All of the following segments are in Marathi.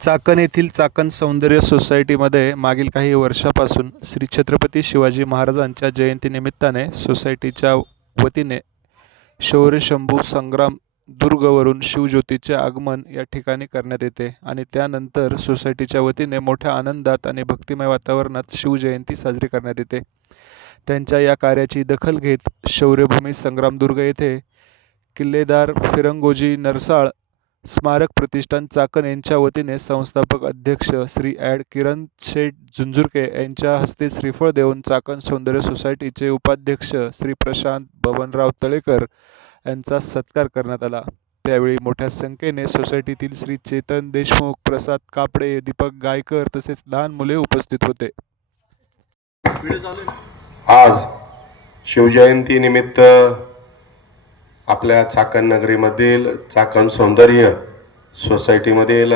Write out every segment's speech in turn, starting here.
चाकण येथील चाकण सौंदर्य सोसायटीमध्ये मागील काही वर्षापासून श्री छत्रपती शिवाजी महाराजांच्या जयंतीनिमित्ताने सोसायटीच्या वतीने शौर्यशंभू संग्राम दुर्गवरून शिवज्योतीचे आगमन या ठिकाणी करण्यात येते आणि त्यानंतर सोसायटीच्या वतीने मोठ्या आनंदात आणि भक्तिमय वातावरणात शिवजयंती साजरी करण्यात येते। त्यांच्या या कार्याची दखल घेत शौर्यभूमी संग्रामदुर्ग येथे किल्लेदार फिरंगोजी नरसाळ स्मारक प्रतिष्ठान चाकण यांच्या वतीने संस्थापक अध्यक्ष श्री ॲड किरण शेठ झुंझुरके यांच्या हस्ते श्रीफळ देऊन चाकण सौंदर्य सोसायटीचे उपाध्यक्ष श्री प्रशांत बबनराव तळेकर यांचा सत्कार करण्यात आला। त्यावेळी मोठ्या संख्येने सोसायटीतील श्री चेतन देशमुख, प्रसाद कापडे, दीपक गायकर तसेच लहान मुले उपस्थित होते। आज शिवजयंती निमित्त आपल्या चाकण नगरीमधील चाकण सौंदर्य सोसायटीमधील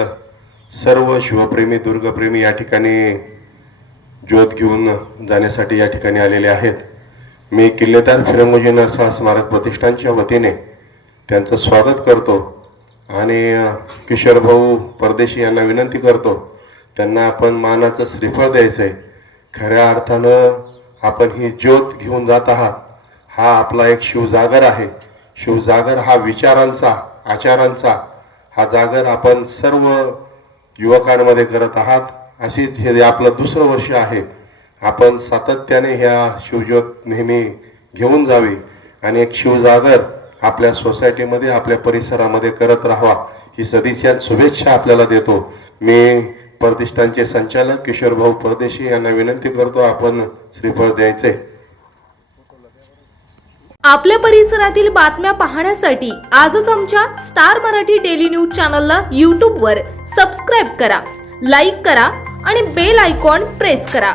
सर्व शिवप्रेमी दुर्गप्रेमी या ठिकाणी ज्योत घेऊन जाण्यासाठी या ठिकाणी आलेले आहेत। मी किल्लेदार फिरंगोजी नरसाळ स्मारक प्रतिष्ठानच्या वतीने त्यांचं स्वागत करतो आणि किशोर भाऊ परदेशी यांना विनंती करतो, त्यांना आपण मानाचं श्रीफळ द्यायचं आहे। खऱ्या अर्थानं आपण ही ज्योत घेऊन जात आहात, हा आपला एक शिवजागर आहे। शिवजागर हा विचारांचा, आचारांचा हा जागर आपण सर्व युवकांमध्ये करत आहात। अशीच हे आपलं दुसरं वर्ष आहे। आपण सातत्याने ह्या शिवज्योत नेहमी घेऊन जावी आणि एक शिवजागर आपल्या सोसायटीमध्ये, आपल्या परिसरामध्ये करत राहावा, ही सदिच्छा शुभेच्छा आपल्याला देतो। मी प्रतिष्ठानचे संचालक किशोर भाऊ परदेशी यांना विनंती करतो, आपण श्रीफळ द्यायचे। आपल्या परिसरातील बातम्या पाहण्यासाठी आजच आमच्या स्टार मराठी डेली न्यूज चॅनलला YouTube वर सबस्क्राईब करा, लाईक करा आणि बेल आयकॉन प्रेस करा।